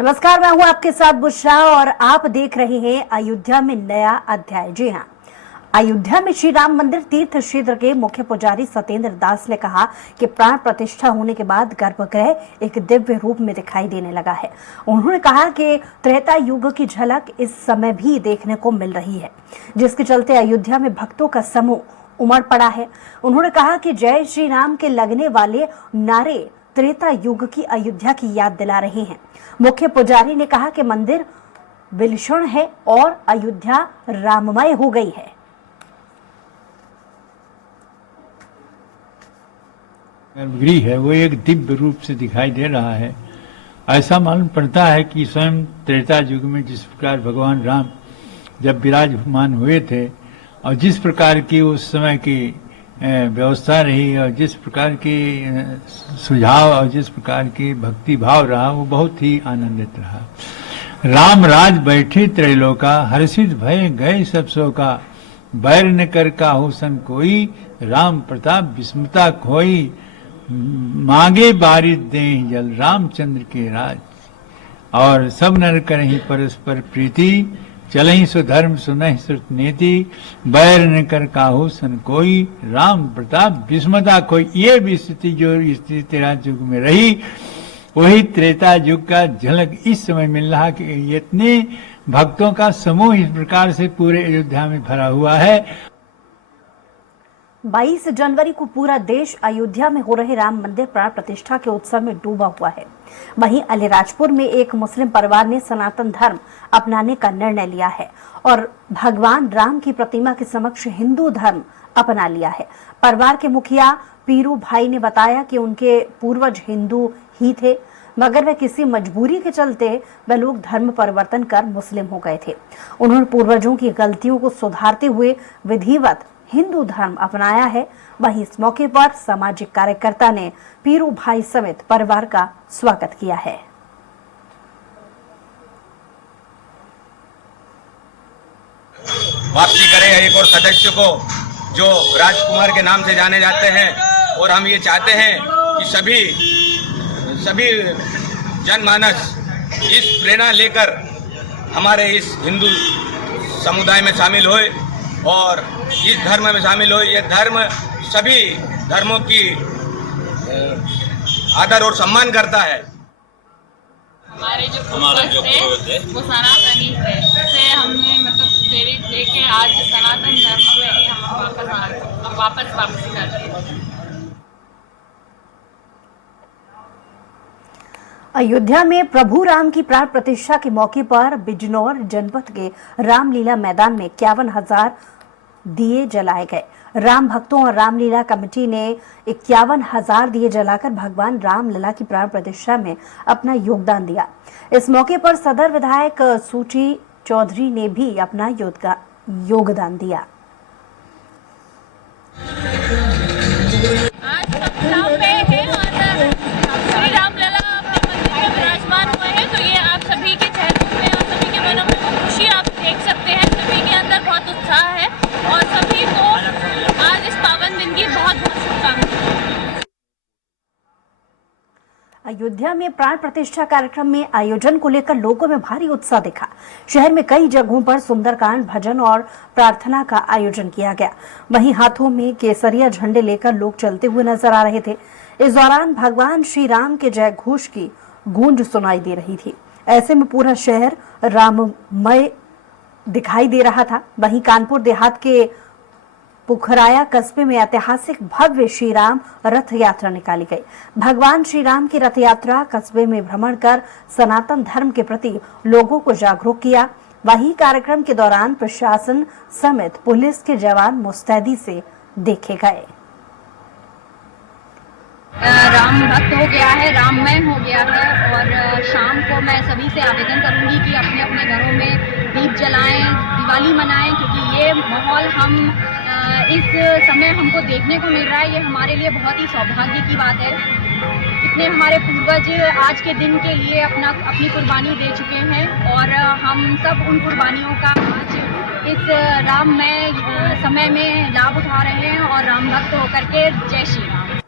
नमस्कार, मैं हूं आपके साथ बुशरा और आप देख रहे हैं अयोध्या में नया अध्याय। जी हां, अयोध्या में श्री राम मंदिर तीर्थ क्षेत्र के मुख्य पुजारी सत्येंद्र दास ने कहा कि प्राण प्रतिष्ठा होने के बाद गर्भगृह एक दिव्य रूप में दिखाई देने लगा है। उन्होंने कहा कि त्रेता युग की झलक इस समय भी देखने को मिल रही है, जिसके चलते अयोध्या में भक्तों का समूह उमड़ पड़ा है। उन्होंने कहा कि जय श्री राम के लगने वाले नारे त्रेता युग की अयोध्या की याद दिला रहे हैं। मुख्य पुजारी ने कहा कि मंदिर विलक्षण है और अयोध्या राममय हो गई है। गर्भगृह है वो एक दिव्य रूप से दिखाई दे रहा है। ऐसा मालूम पड़ता है कि स्वयं त्रेता युग में जिस प्रकार भगवान राम जब विराजमान हुए थे और जिस प्रकार की उस समय की व्यवस्था रही और जिस प्रकार की सुझाव और जिस प्रकार की भक्ति भाव रहा, वो बहुत ही आनंदित रहा। राम राज बैठे त्रैलोका, हर्षित भय गए सब शोका, बैर न कर काहू सन कोई, राम प्रताप विस्मता खोई, मांगे बारिश दें जल रामचंद्र के राज, और सब नर करहीं परस्पर प्रीति, चलहीं सुधर्म सुनहि श्रुत नीति, बैर न कर काहू सन कोई, राम प्रताप विस्मता खोई। ये भी स्थिति जो स्थिति त्रेता युग में रही, वही त्रेता युग का झलक इस समय मिल रहा कि इतने भक्तों का समूह इस प्रकार से पूरे अयोध्या में भरा हुआ है। 22 जनवरी को पूरा देश अयोध्या में हो रहे राम मंदिर प्राण प्रतिष्ठा के उत्सव में डूबा हुआ है। वहीं अलीराजपुर में एक मुस्लिम परिवार ने सनातन धर्म अपनाने का निर्णय लिया है और भगवान राम की प्रतिमा के समक्ष हिंदू धर्म अपना लिया है। परिवार के मुखिया पीरू भाई ने बताया कि उनके पूर्वज हिंदू ही थे, मगर वे किसी मजबूरी के चलते वे लोग धर्म परिवर्तन कर मुस्लिम हो गए थे। उन्होंने पूर्वजों की गलतियों को सुधारते हुए विधिवत हिंदू धर्म अपनाया है। वहीं इस मौके पर सामाजिक कार्यकर्ता ने पीरू भाई समेत परिवार का स्वागत किया है। वापसी करें एक और सदस्य को जो राजकुमार के नाम से जाने जाते हैं, और हम ये चाहते हैं कि सभी जनमानस इस प्रेरणा लेकर हमारे इस हिंदू समुदाय में शामिल होए और इस धर्म में शामिल हो। ये धर्म सभी धर्मों की आदर और सम्मान करता है। हमारे जो पूर्वज थे वो सनातनी थे, इससे हमने प्रेरित लेके आज सनातन धर्म में ही हम वापस करते हैं। अयोध्या में प्रभु राम की प्राण प्रतिष्ठा के मौके पर बिजनौर जनपद के रामलीला मैदान में 51,000 दिए जलाए गए। राम भक्तों और रामलीला कमेटी ने 51,000 दिए जलाकर भगवान रामलला की प्राण प्रतिष्ठा में अपना योगदान दिया। इस मौके पर सदर विधायक सूची चौधरी ने भी अपना योगदान दिया। अयोध्या में प्राण प्रतिष्ठा कार्यक्रम में आयोजन को लेकर लोगों में भारी उत्साह दिखा। शहर में कई जगहों पर सुंदरकांड, भजन और प्रार्थना का आयोजन किया गया। वहीं हाथों में केसरिया झंडे लेकर लोग चलते हुए नजर आ रहे थे। इस दौरान भगवान श्री राम के जय घोष की गूंज सुनाई दे रही थी। ऐसे में पूरा शहर राममय दिखाई दे रहा था। वहीं कानपुर देहात के पुखराया कस्बे में ऐतिहासिक भव्य श्री राम रथ यात्रा निकाली गई। भगवान श्री राम की रथ यात्रा कस्बे में भ्रमण कर सनातन धर्म के प्रति लोगों को जागरूक किया। वहीं कार्यक्रम के दौरान प्रशासन समेत पुलिस के जवान मुस्तैदी से देखे गए। राम भक्त हो गया है, राममय हो गया है, और शाम को मैं सभी से आवेदन करूंगी कि अपने अपने घरों में दीप जलाएं, दिवाली मनाएं, क्योंकि ये माहौल हम इस समय हमको देखने को मिल रहा है। ये हमारे लिए बहुत ही सौभाग्य की बात है। कितने हमारे पूर्वज आज के दिन के लिए अपनी कुर्बानी दे चुके हैं, और हम सब उन कुर्बानियों का आज इस राममय समय में लाभ उठा रहे हैं और राम भक्त होकर के जय श्री राम।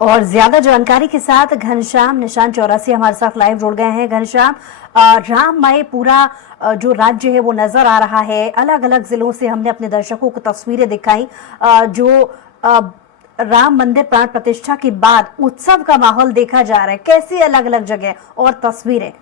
और ज्यादा जानकारी के साथ घनश्याम निशान चौरासी हमारे साथ लाइव जुड़ गए हैं। घनश्याम, राममय पूरा जो राज्य है वो नजर आ रहा है। अलग अलग जिलों से हमने अपने दर्शकों को तस्वीरें दिखाई। जो राम मंदिर प्राण प्रतिष्ठा के बाद उत्सव का माहौल देखा जा रहा है, कैसी अलग अलग जगह और तस्वीरें?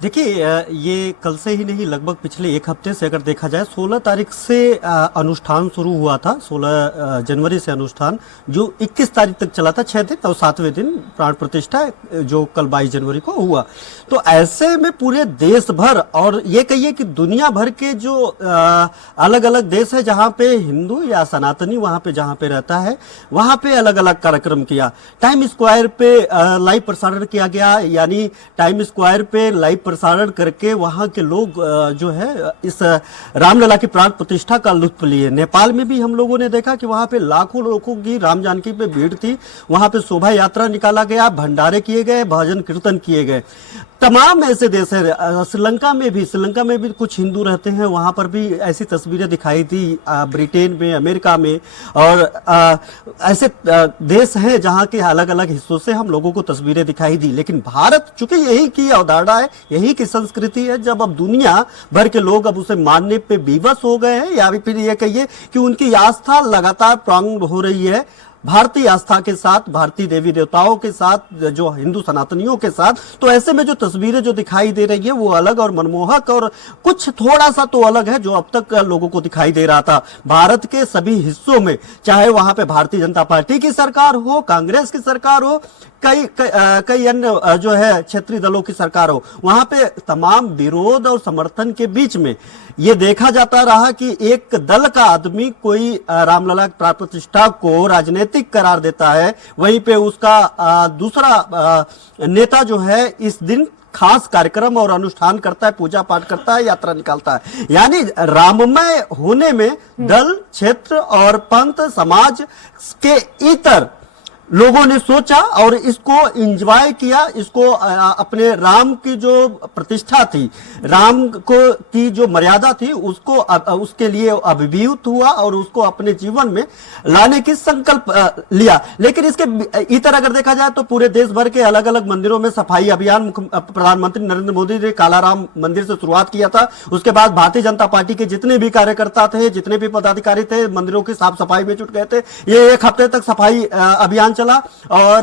देखिए, ये कल से ही नहीं, लगभग पिछले एक हफ्ते से अगर देखा जाए 16 तारीख से अनुष्ठान शुरू हुआ था। 16 जनवरी से अनुष्ठान जो 21 तारीख तक चला था, 6 दिन और 7वें दिन प्राण प्रतिष्ठा जो कल 22 जनवरी को हुआ। तो ऐसे में पूरे देश भर और ये कहिए कि दुनिया भर के जो अलग अलग देश है जहाँ पे हिंदू या सनातनी वहाँ पे जहाँ पे रहता है, वहाँ पे अलग अलग कार्यक्रम किया। टाइम स्क्वायर पे लाइव प्रसारण किया गया, यानी टाइम स्क्वायर पे लाइव प्रसारण करके वहां के लोग जो है इस रामलला की प्राण प्रतिष्ठा का लुत्फ लिए। नेपाल में भी हम लोगों ने देखा कि वहां पे लाखों लोगों की राम जानकी पे भीड़ थी। वहां पे शोभा यात्रा निकाला गया, भंडारे किए गए, भजन कीर्तन किए गए। तमाम ऐसे देश है, श्रीलंका में भी कुछ हिंदू रहते हैं, वहां पर भी ऐसी तस्वीरें दिखाई थी। ब्रिटेन में, अमेरिका में और ऐसे देश हैं जहां के अलग अलग हिस्सों से हम लोगों को तस्वीरें दिखाई दी। लेकिन भारत चूंकि यही की अवधारणा है, यही की संस्कृति है, जब अब दुनिया भर के लोग अब उसे मानने पे विवश हो गए हैं, या फिर ये कहिए कि उनकी आस्था लगातार प्रारंभ हो रही है भारतीय आस्था के साथ, भारतीय देवी देवताओं के साथ, जो हिंदू सनातनियों के साथ। तो ऐसे में जो तस्वीरें जो दिखाई दे रही है वो अलग और मनमोहक और कुछ थोड़ा सा तो अलग है जो अब तक लोगों को दिखाई दे रहा था। भारत के सभी हिस्सों में, चाहे वहां पे भारतीय जनता पार्टी की सरकार हो, कांग्रेस की सरकार हो, कई अन्य जो है क्षेत्रीय दलों की सरकार हो, वहां पे तमाम विरोध और समर्थन के बीच में ये देखा जाता रहा कि एक दल का आदमी कोई रामलला प्राण प्रतिष्ठा को राजनीतिक करार देता है, वहीं पे उसका दूसरा नेता जो है इस दिन खास कार्यक्रम और अनुष्ठान करता है, पूजा पाठ करता है, यात्रा निकालता है। यानी राममय होने में दल, क्षेत्र और पंथ, समाज के इतर लोगों ने सोचा और इसको एंजॉय किया। इसको अपने राम की जो प्रतिष्ठा थी, राम को की जो मर्यादा थी, उसको उसके लिए अभिभूत हुआ और उसको अपने जीवन में लाने की संकल्प लिया। लेकिन इसके इतर अगर देखा जाए तो पूरे देश भर के अलग अलग मंदिरों में सफाई अभियान प्रधानमंत्री नरेंद्र मोदी ने कालाराम मंदिर से शुरुआत किया था। उसके बाद भारतीय जनता पार्टी के जितने भी कार्यकर्ता थे, जितने भी पदाधिकारी थे, मंदिरों की साफ सफाई में जुट गए थे। ये एक हफ्ते तक सफाई अभियान चला और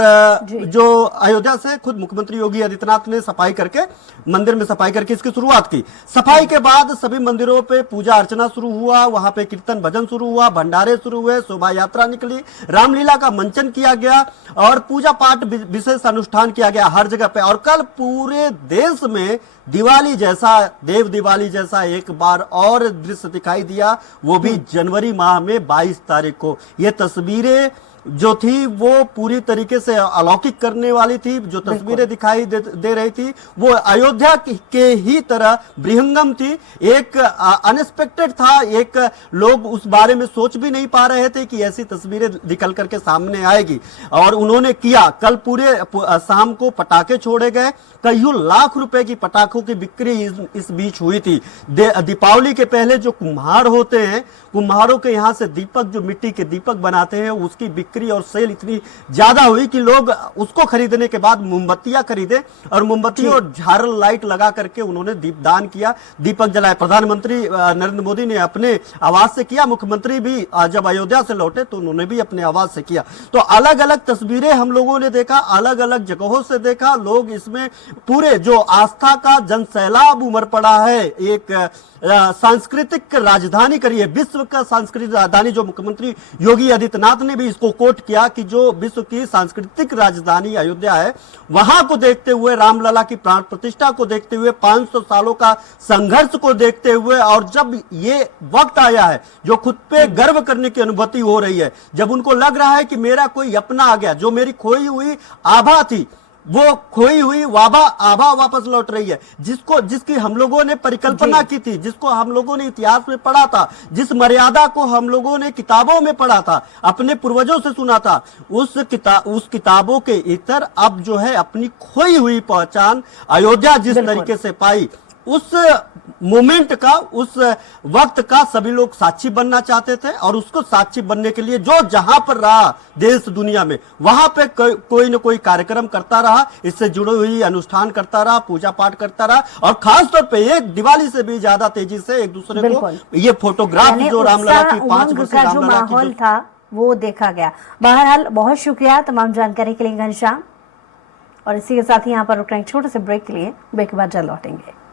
जो अयोध्या से खुद मुख्यमंत्री योगी आदित्यनाथ ने सफाई करके, मंदिर में सफाई करके इसकी शुरुआत की। सफाई के बाद सभी मंदिरों पे पूजा अर्चना शुरू हुआ, वहां पे कीर्तन भजन शुरू हुआ, भंडारे शुरू हुए, शोभा यात्रा निकली, रामलीला का मंचन किया गया और पूजा पाठ विशेष अनुष्ठान किया गया हर जगह पे। और कल पूरे देश में दिवाली जैसा, देव दिवाली जैसा एक बार और दृश्य दिखाई दिया, वो भी जनवरी माह में 22 तारीख को। ये तस्वीरें जो थी वो पूरी तरीके से अलौकिक करने वाली थी। जो तस्वीरें दिखाई दे रही थी वो अयोध्या के ही तरह बृहंगम थी। एक अनएक्सपेक्टेड था, एक लोग उस बारे में सोच भी नहीं पा रहे थे कि ऐसी तस्वीरें निकल करके सामने आएगी, और उन्होंने किया। कल पूरे शाम को पटाखे छोड़े गए, कईयों लाख रुपए की पटाखों की बिक्री इस बीच हुई थी। दीपावली के पहले जो कुम्हार होते हैं, कुम्हारों के यहाँ से दीपक, जो मिट्टी के दीपक बनाते हैं, उसकी बिक्री और सेल इतनी ज्यादा हुई कि लोग उसको खरीदने के बाद मोमबत्तियां खरीदे और मोमबत्ती और झालर लाइट लगा करके उन्होंने दीपदान किया, दीपक जलाए। प्रधानमंत्री नरेंद्र मोदी ने अपने आवास से किया, मुख्यमंत्री भी जब अयोध्या से लौटे तो उन्होंने भी अपने आवास से किया। तो अलग अलग तस्वीरें हम लोगों ने देखा, अलग अलग जगहों से देखा। लोग इसमें पूरे जो आस्था का जन सैलाब उमड़ पड़ा है। एक सांस्कृतिक राजधानी करिए, विश्व का सांस्कृतिक राजधानी, जो मुख्यमंत्री योगी आदित्यनाथ ने भी इसको कोट किया कि जो विश्व की सांस्कृतिक राजधानी अयोध्या है, वहां को देखते हुए, रामलला की प्राण प्रतिष्ठा को देखते हुए, 500 सालों का संघर्ष को देखते हुए, और जब ये वक्त आया है जो खुद पे गर्व करने की अनुभूति हो रही है, जब उनको लग रहा है कि मेरा कोई अपना आ गया, जो मेरी खोई हुई आभा थी, वो खोई हुई आभा वापस लौट रही है, जिसकी हम लोगों ने परिकल्पना की थी, जिसको हम लोगों ने इतिहास में पढ़ा था, जिस मर्यादा को हम लोगों ने किताबों में पढ़ा था, अपने पूर्वजों से सुना था, उस किताबों के इतर अब जो है अपनी खोई हुई पहचान अयोध्या जिस तरीके से पाई, उस मोमेंट का, उस वक्त का सभी लोग साक्षी बनना चाहते थे और उसको साक्षी बनने के लिए जो जहां पर रहा देश दुनिया में वहां पे कोई न कोई कार्यक्रम करता रहा, इससे जुड़ी हुई अनुष्ठान करता रहा, पूजा पाठ करता रहा और खास तौर पे ये दिवाली से भी ज्यादा तेजी से एक दूसरे को ये फोटोग्राफ यानी जो रामलला की उत्साह, 5 उमंग वर्षीय का जो रामलला की माहौल था वो देखा गया। बहरहाल बहुत शुक्रिया तमाम जानकारी के लिए घनश्याम, और इसी के साथ ही यहाँ पर रुक रहे हैं छोटे से ब्रेक के लिए। ब्रेक के बाद जल्द लौटेंगे।